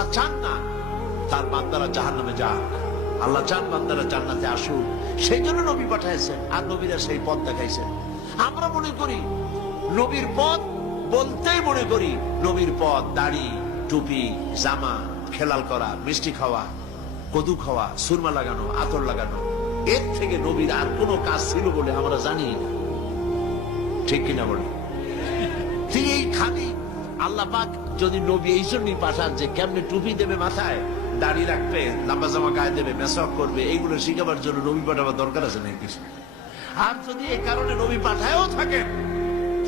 আল্লাহ চান না তার বান্দারা জাহান্নামে যাক, আল্লাহ চান বান্দারা জান্নাতে আসুক, সেই জন্য নবী পাঠাইছেন আর নবীরা সেই পথ দেখাইছেন। আমরা মনে করি নবীর পথ বলতেই মনে করি নবীর পথ দাড়ি, টুপি, জামা, খেলাল করা, মিষ্টি খাওয়া, কদু খাওয়া, সুরমা লাগানো, আতর লাগানো। এর থেকে নবীর আর কোনো কাজ ছিল বলে আমরা জানি না, ঠিক কিনা বলি? এই খালি আল্লাহ পাক যদি নবী এই জন্যই পাঠান যে কেমনে টুপি দেবে মাথায়, দাড়ি রাখবে, লম্বা জামা গায়ে দেবে, মেসওয়াক করবে, এইগুলো শিখাবার জন্য নবী পাঠাবার দরকার আছে নাকি কিছু? আর যদি এই কারণে নবী পাঠায়ও থাকেন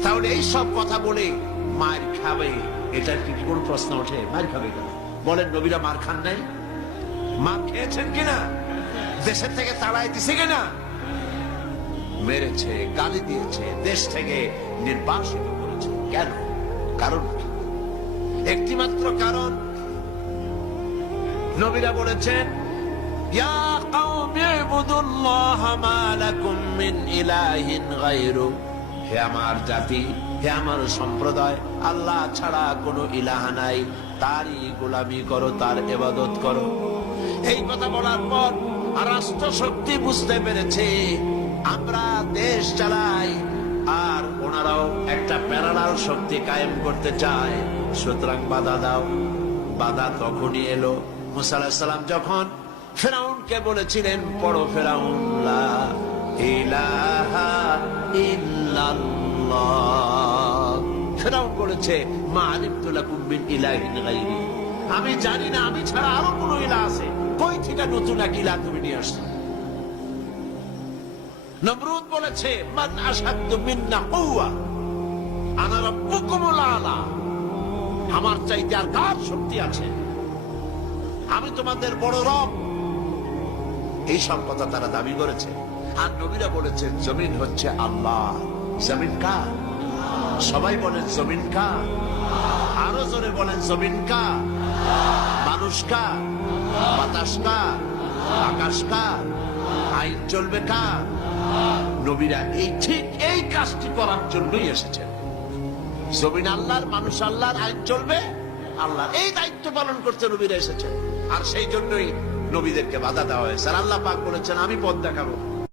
তাহলে এই সব কথা বলে মার খাবে, এটার কি কোনো প্রশ্ন ওঠে? মার খাবে কেন? বলেন, নবীরা মার খান নাই? মার খেয়েছেন কিনা? দেশের থেকে তাড়াই দিছে কিনা? মেরেছে, গালি দিয়েছে, দেশ থেকে নির্বাসিত করেছে। কেন? কারণ কি? একটি মাত্র কারণ, নবীরা বলেছেন ইয়া কওমি ইবুদুল্লাহ মা লাকুম মিন ইলাহিন গায়রু, হে আমার জাতি, হে আমার সম্প্রদায়, আল্লাহ ছাড়া কোনো ইলাহ নাই, তারই গোলামি করো, তার ইবাদত করো। এই কথা বলার পর রাষ্ট্র শক্তি বুঝতে পেরেছে আমরা দেশ চালাই আর ওনারাও একটা প্যারালাল শক্তি কায়েম করতে চায়, সুতরাং বাধা দাও। বাধা তখনই এলো মুসা আলাইহিস সালাম যখন ফেরাউনকে বলেছিলেন, পড়ো ফেরাউন লা ইলাহা ইল্লাল্লাহ। ফেরাউন বলেছে মা আলিমতু লাকুম মিন ইলাহিন গায়রি, আমি জানি না আমি ছাড়া আরো কোনো ইলাহ আছে, কই থেকে নতুন এক ইলাহ তুমি নিয়ে আসছো? নমরুদ বলেছে মান আশাদ্দু মিন্না কুওয়া আনা রাব্বুকুমুল আলা, আমার চাইতে আর কার শক্তি আছে, আমি তোমাদের বড় রব। এই সব কথা তারা দাবি করেছে। আর নবীরা বলেছেন জমিন হচ্ছে আল্লাহ। জমিন কার? সবাই বলেন জমিন কার? আরো জোরে বলেন জমিন কার? মানুষ কার? বাতাস কার? আকাশ কার? আইন চলবে কার? নবীরা এই ঠিক এই কাজটি করার জন্যই এসেছেন। জমিন আল্লাহর, মানুষ আল্লাহর, আইন চলবে আল্লাহ, এই দায়িত্ব পালন করতে নবীরা এসেছেন। আর সেই জন্যই নবীদেরকে বাধা দেওয়া হয়েছে। আর আল্লাহ পাক বলেছেন আমি পথ দেখাবো।